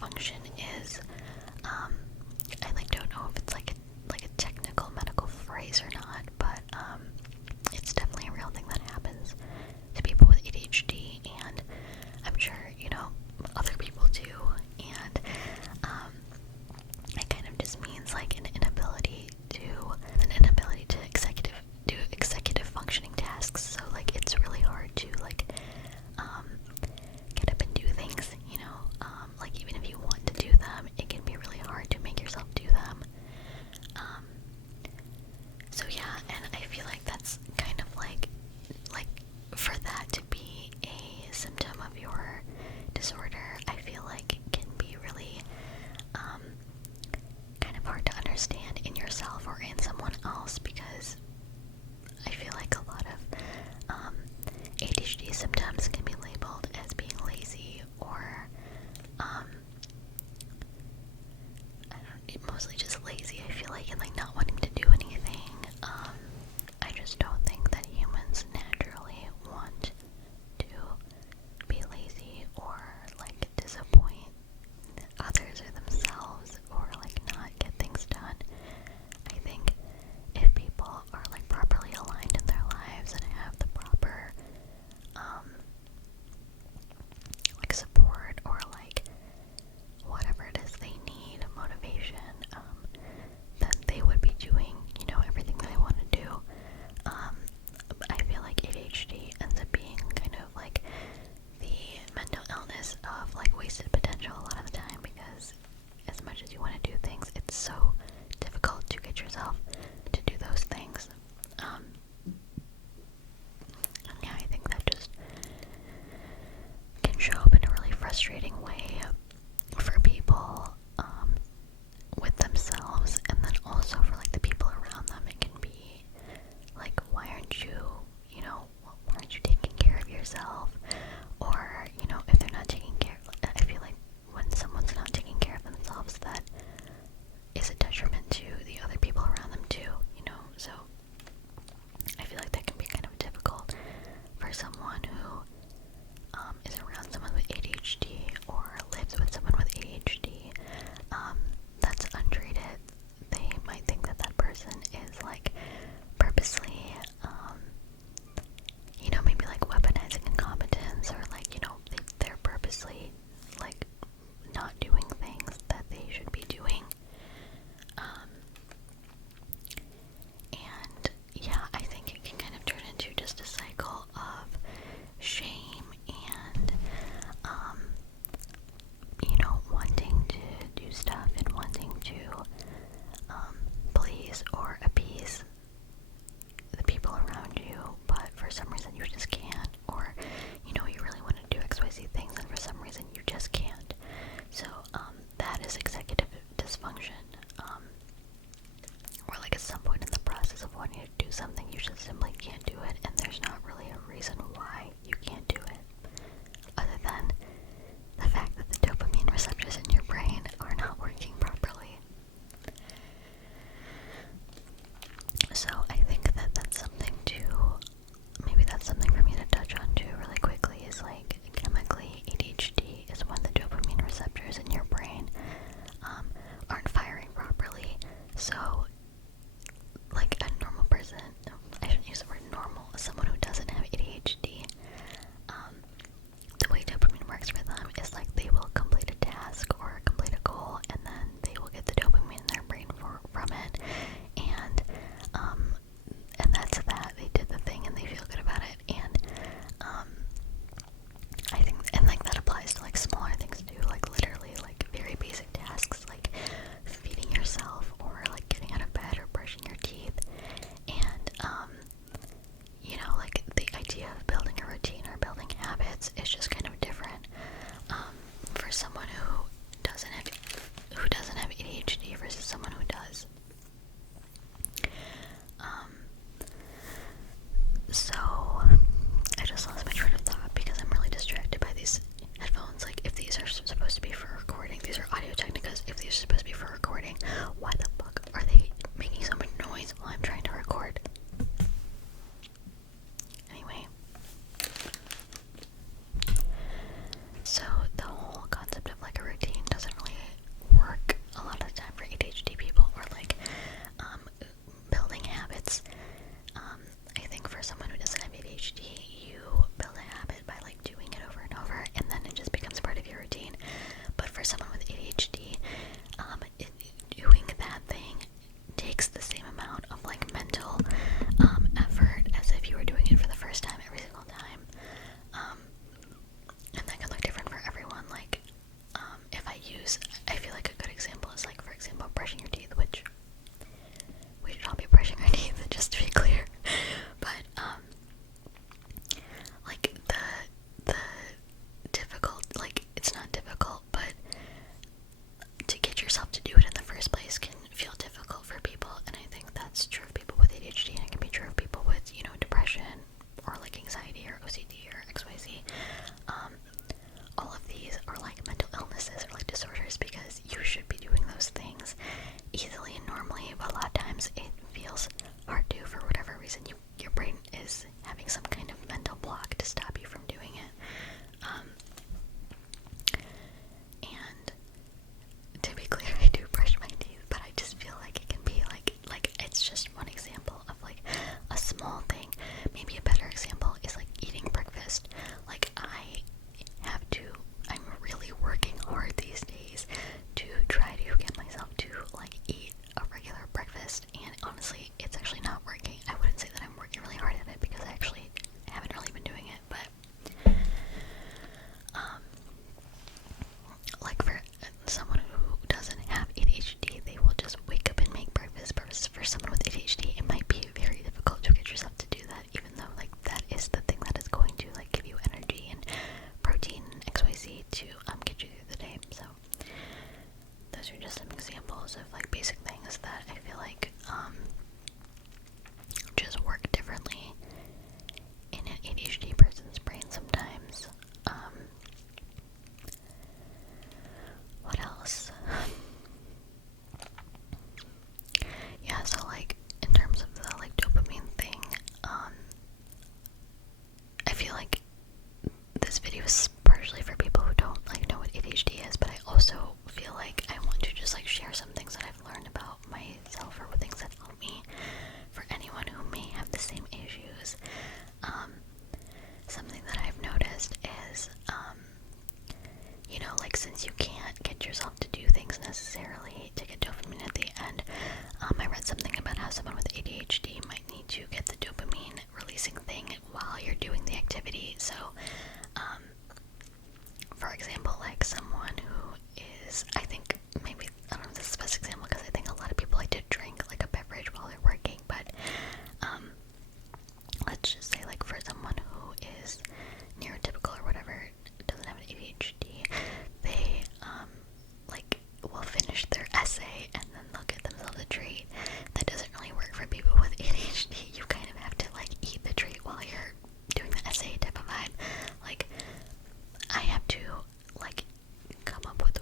dysfunction is, I don't know if it's like a technical medical phrase or not, but it's definitely a real thing that happens to people with ADHD, and I'm sure other people do. And it kind of just means like an inability to do executive functioning tasks. So like it's really hard to get up and do things, like even if you want to do them, it can be really hard to make yourself do them. So yeah, and I feel like that's kind of like for that to be a symptom of your disorder, I feel like it can be really kind of hard to understand in yourself or in someone else, because I feel like a lot of ADHD symptoms can be labeled as being lazy or mostly just lazy, I feel like, and like not wanting to do anything. I just don't think that humans naturally want to be lazy or like disappoint others or themselves or like not get things done. I think if people are like properly aligned in their lives and have the proper like support or like whatever it is they need, motivation, then they would be doing, everything that they want to do. use, I feel like a good example is like, for example, brushing your teeth, which we should all be brushing our teeth, just to be clear. But like the difficult, like, it's not difficult, but to get yourself to do it in the first place can feel difficult for people, and I think that's true of people with ADHD, and it can be true of people with, you know, depression or like anxiety or OCD or XYZ. All of these are like mental illnesses or like disorders because you should be doing those things easily and normally, but a lot of times it feels hard to, for whatever reason. Your brain is having some kind of mental block to stop you from doing it. And to be clear, I do brush my teeth, but I just feel like it can be like it's just one example of like a small thing. Maybe a better example is like eating breakfast. Like I'm really working hard these days to try to get myself to like eat a regular breakfast, and honestly, it's actually not working. I wouldn't say that I'm working really hard at it because I actually haven't really been doing it, but like for someone who doesn't have ADHD, they will just wake up and make breakfast. But for someone with ADHD, it might be very difficult to get yourself to do that, even though like that is the thing that is going to like give you energy and protein and XYZ to get you through the day. So those are just some examples of like basic things that I feel like just work differently in an ADHD person's brain sometimes. What else? Yeah, so like in terms of the like dopamine thing, I feel like this video is partially for people who don't like know what ADHD is, but I also feel like I want to just like share some things that I've learned about myself or things that help me for anyone who may have the same issues. Something that I've noticed is, you know, like since you can't get yourself to do things necessarily to get dopamine at the end, I read something about how someone with ADHD might need to get the dopamine releasing thing while you're doing the activity. So, for example, like someone who is, I think, maybe, I don't know if this is the best example because I think a lot of people like to drink like a beverage while they're working, but let's just say like for someone who is neurotypical or whatever, doesn't have an ADHD, they like will finish their essay and then they'll get themselves a treat. That doesn't really work for people with ADHD. You kind of have to like eat the treat while you're doing the essay type of vibe. Like I have to like come up with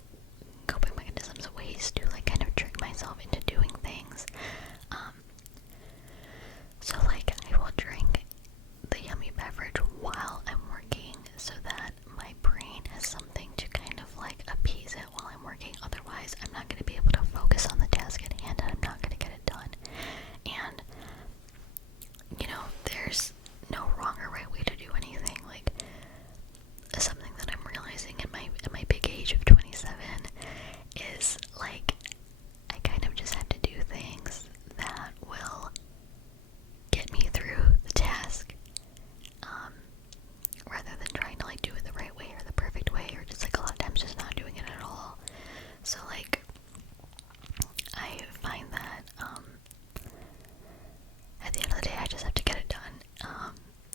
coping mechanisms, ways to like kind of trick myself into doing things. So like I will drink the yummy beverage while I'm working so that my brain has something to kind of like appease it while I'm working. Otherwise, I'm not going to be able to focus on the task at hand and I'm not going to get it done. And, you know, there's no wrong or right way to do anything. Like, something that I'm realizing at my big age of 27 is like, I kind of just have to do things that will get me through the task, rather than trying to like do it the right way or the perfect way, or just like a lot of times just not doing it at all. So like I find that at the end of the day I just have to get it done,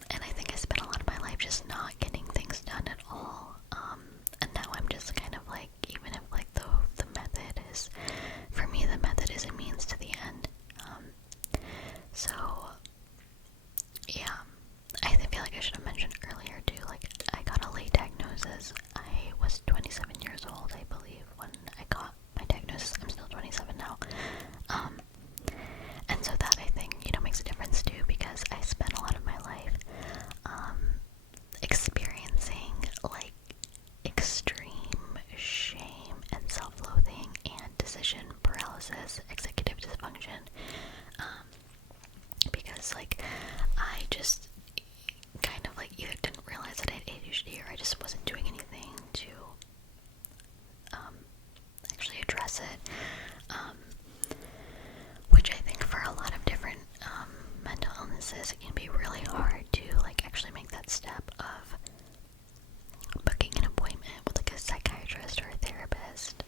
and I think I spent a lot of my life just not getting things done at all, and now I'm just kind of like, even if like the method is, for me the method is a means to the end. So yeah, I feel like I should have mentioned earlier too, like I got a late diagnosis. I was 27 years old, I believe, when I got my diagnosis. I'm still 27 now. And so that, I think, you know, makes a difference too, because I spent a lot of my life experiencing like extreme shame and self-loathing and decision paralysis, executive dysfunction, because like I just kind of like either didn't realize that I had ADHD or I just wasn't doing anything to actually address it, which I think for a lot of different mental illnesses it can be really hard to like actually make that step of booking an appointment with like a psychiatrist or a therapist,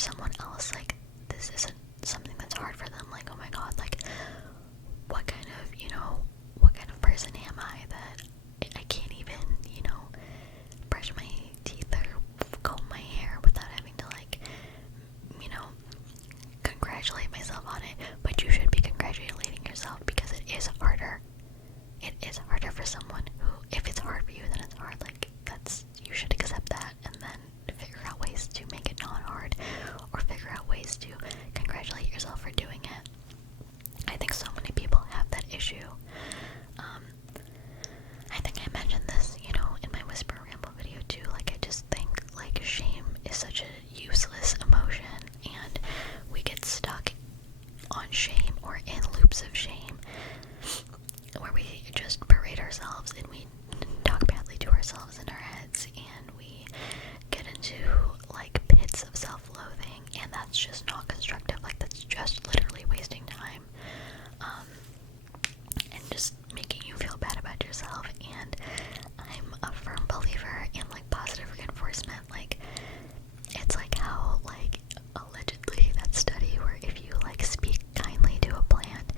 someone else, like, this isn't something that's hard for them. Like, oh my god, like, what kind of person am I that I can't even, brush my teeth or comb my hair without having to, like, congratulate myself on it. But you should be congratulating yourself, because it is harder. It is harder for someone who, if it's hard for you, then it's hard. Like, you should accept that, and then figure out ways to make it not hard, or figure out ways to congratulate yourself for doing it. I think so many people have that issue. I think I mentioned this, in my Whisper Ramble video too. Like, I just think, like, shame is such a useless emotion, and we get stuck on shame or in loops of shame where we just berate ourselves and we talk badly to ourselves in our heads, and we get into, like, pits of self-loathing, and that's just not constructive. Like, that's just literally wasting time, and just making you feel bad about yourself. And I'm a firm believer in, like, positive reinforcement. Like, it's like how, like, allegedly that study where if you, like, speak kindly to a plant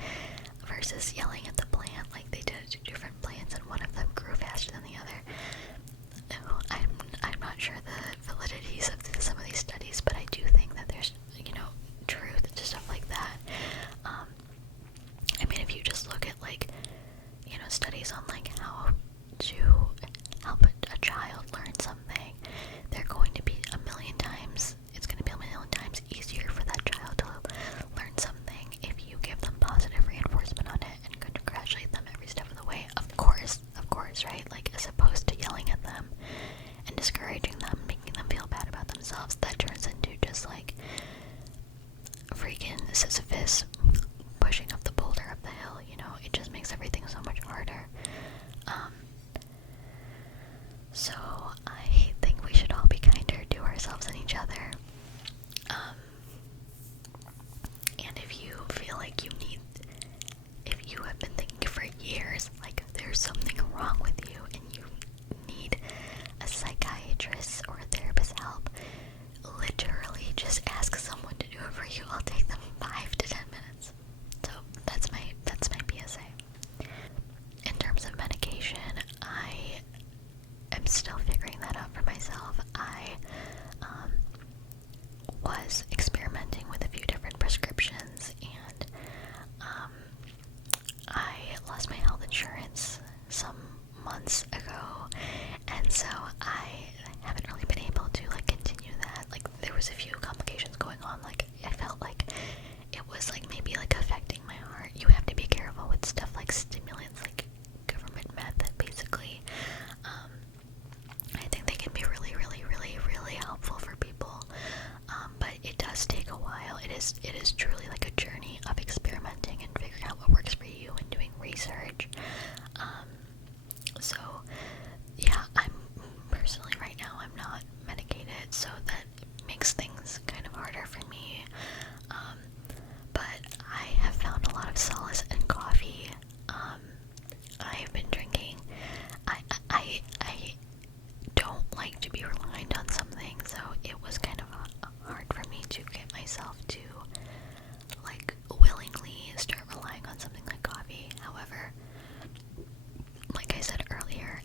versus yelling at the plant, like, they did it to different plants and one of them grew faster than the other. I'm not sure the validities of some of these studies, but I do think that there's, truth to stuff like that. I mean, if you just look at, like, studies on, like, how to help a child learn something, they're going to be it's going to be a million times easier for that child to learn something if you give them positive reinforcement on it and congratulate them every step of the way. Of course, right? Like, as opposed to yelling at them and discouraging them, making them feel bad about themselves. That turns into just, like, freaking Sisyphus pushing up the boulder up the hill. It just makes everything so much harder. So I think we should all be kinder to ourselves and each other. And if you feel like if you have been thinking for years, like, there's something wrong with you and you need a psychiatrist or a therapist's help, literally just ask someone to do it for you. I'll take them 5 to 10 minutes. So that's my PSA. In terms of medication, I am still figuring that out for myself. I was experimenting with a few different prescriptions, and I lost my health insurance some months ago, and so I haven't really been able to, like, continue that. Like, there was a few complications going on. Like, I felt like it was, like, maybe, like, affecting my heart. You have to be careful with stuff like stimulants, like government meth, basically. I think they can be really, really, really, really helpful for people, but it does take a while. It is truly like a journey of experimenting and figuring out what works for you and doing research. So yeah, I'm personally right now, I'm not medicated, so that makes things kind of harder for me. But I have found a lot of solace in coffee. I've been drinking. I don't like to be reliant on something, so it was kind of hard for me to get myself to, like, willingly start relying on something like coffee. However, like I said earlier,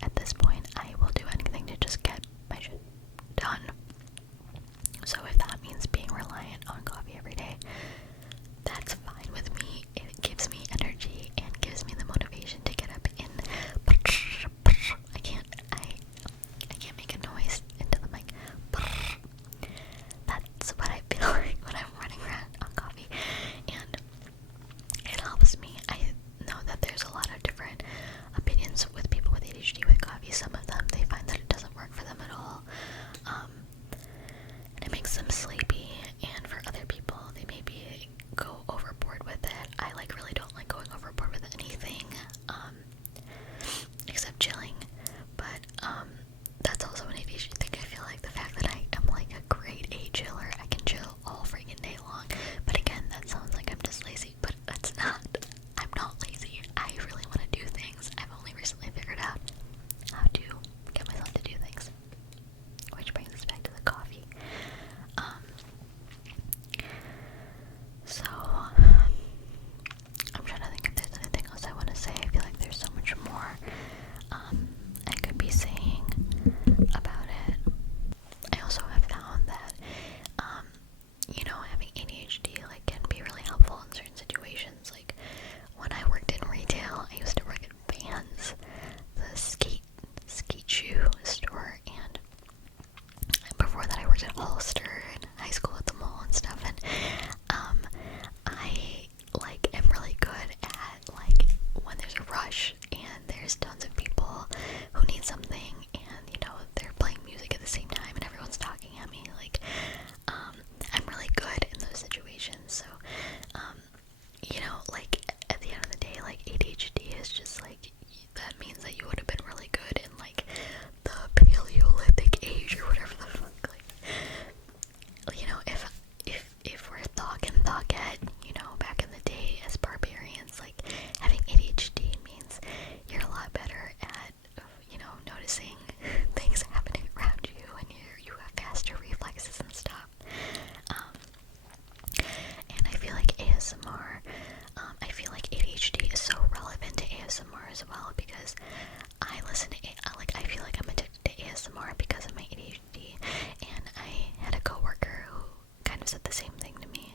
have said the same thing to me.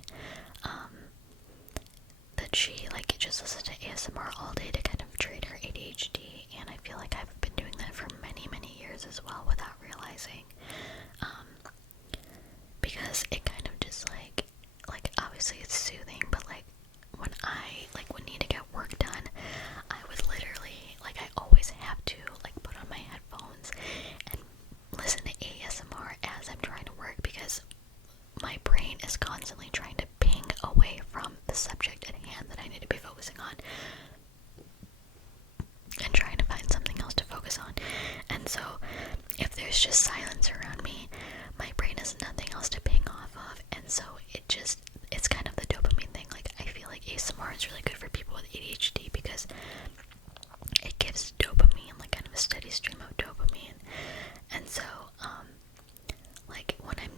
That she like just listens to ASMR all day to kind of treat her ADHD, and I feel like I've been doing that for many years as well without realizing. Because it kind of just like obviously it's soothing, but like when I would need to get work done, I would literally I always have to put on my headphones and listen to ASMR as I'm trying to work, because my brain is constantly trying to ping away from the subject at hand that I need to be focusing on and trying to find something else to focus on. And so if there's just silence around me, my brain has nothing else to ping off of, and so it's kind of the dopamine thing. I feel like ASMR is really good for people with ADHD because it gives dopamine, kind of a steady stream of dopamine. And so when I'm,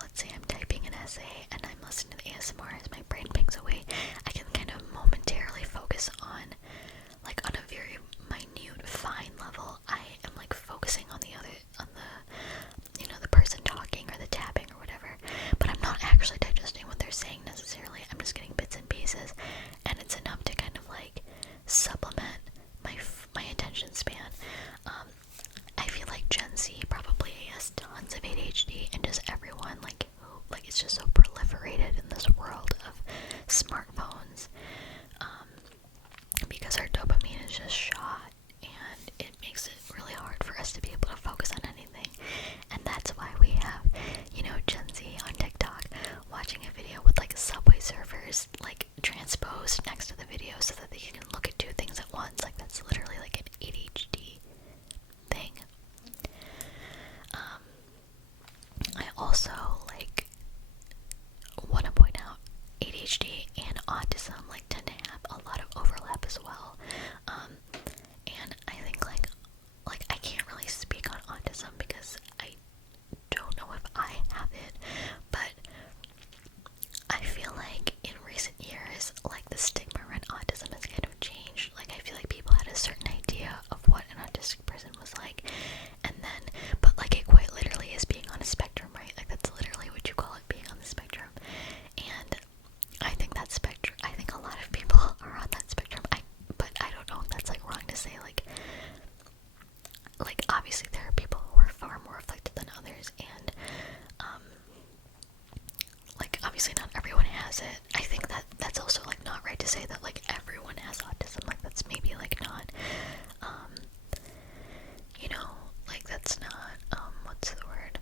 let's say I'm typing an essay and I'm listening to the ASMR as my brain pings away, I can kind of momentarily focus on on a very minute, fine level. I am focusing on the the person talking or the tapping or whatever, but I'm not actually digesting what they're saying necessarily. I'm just getting bits and pieces, and it's enough to kind of supplement my attention span. I feel like Gen Z probably has tons of ADHD, and just everyone who it's just so proliferated in this world of smartphones, because our dopamine is just shot, and it makes it really hard for us to be able to focus on anything. And that's why we have, Gen Z on TikTok watching a video with Subway surfers transposed next to the video so that they can look at two things at once. That's literally an ADHD thing. I also want to point out ADHD and autism tend to have a lot of overlap as well. And I think I can't really speak on autism because I don't know if I have it, but I feel in recent years the stigma around autism has kind of changed. I feel like people had a certain idea of what an autistic person was like, and then but it quite literally is being on a spectrum, right? That's literally what you call it, being on the spectrum. And I think that spectrum, I think a lot of people are on that spectrum. But I don't know if that's wrong to say. Obviously there are people who are far more afflicted than others, and obviously not everyone has it. I think that's also not right to say that everyone has autism. That's maybe not that's not what's the word?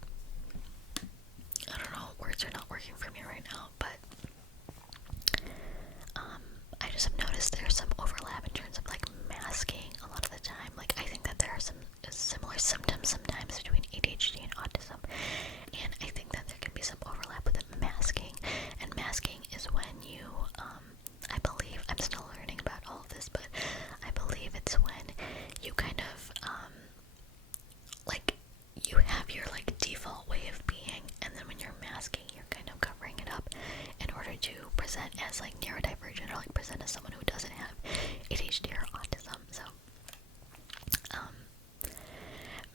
I don't know, words are not working for me right now, but I just have noticed there's some overlap in terms of masking a lot of the time. I think that there are some similar symptoms sometimes between ADHD and autism, and I think that there can be some overlap with masking. And masking is when you I believe, I'm still learning about all of this, but I believe it's when you kind of you have your default way of being, and then when you're masking, you're kind of covering it up in order to present as neurodivergent, or present as someone who doesn't have ADHD or autism. So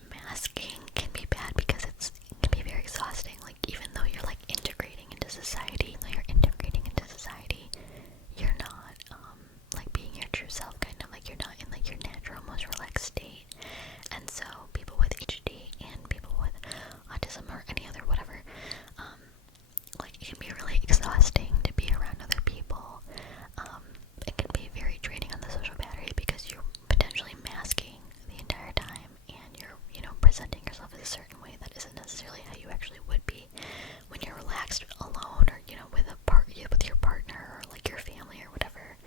masking can be bad because it can be very exhausting. Even though you're integrating into society, you're not being your true self, kind of you're not in your natural, most relaxed state. And so people with ADHD and people with autism or any other whatever, it can be really exhausting to be around other people. It can be very draining on the social battery because you're potentially masking the entire time, and you're presenting yourself in a certain way that isn't necessarily how you actually would be when you're relaxed alone, or with your partner, or your family or whatever.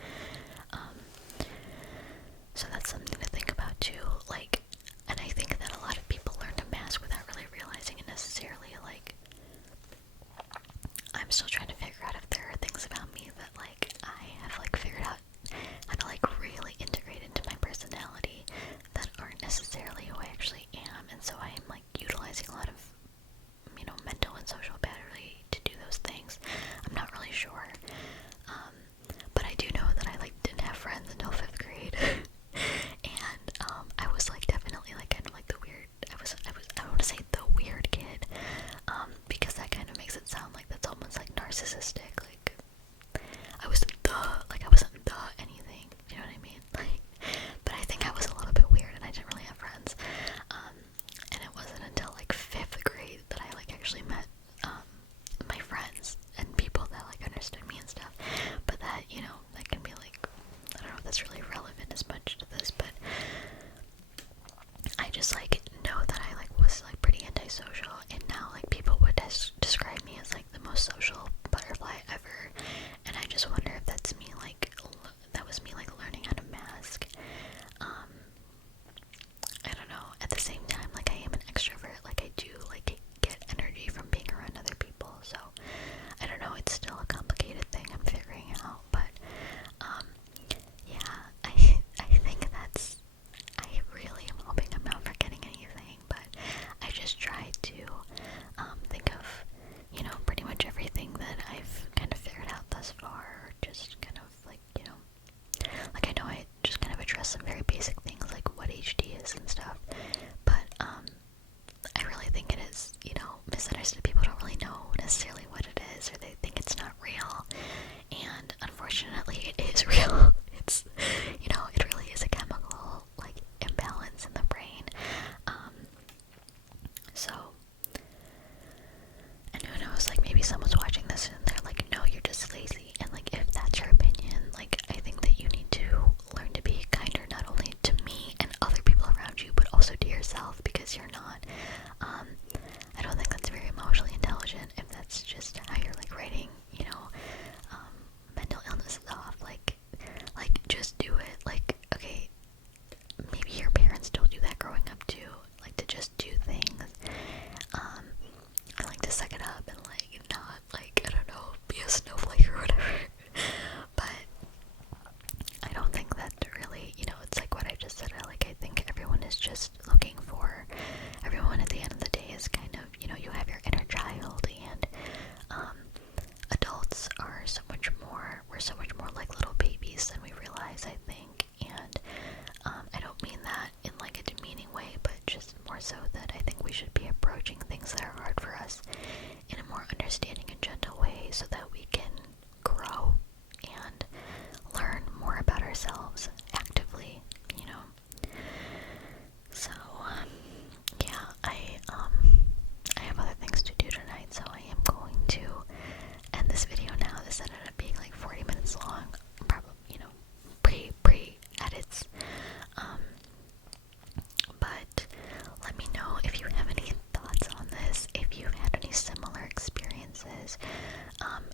So that's something to think about too. And I think that a lot of people learn to mask without really realizing it necessarily. I'm still trying to figure out if there are things about me that I have figured out how to really integrate into my personality that aren't necessarily who I actually am. And so I am utilizing a lot of mental and social battery to do those things. I'm not really sure. But I do know that I didn't have friends until 5th grade. And I was definitely kind of the weird, I don't want to say the weird kid, because that kind of makes it sound that's almost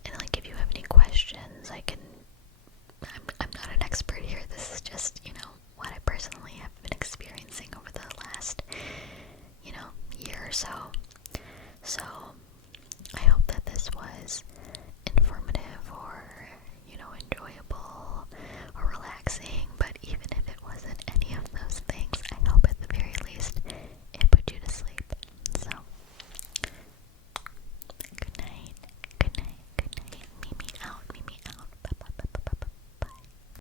And like if you have any questions, I'm not an expert here. This is just, what I personally have been experiencing over the last, year or so.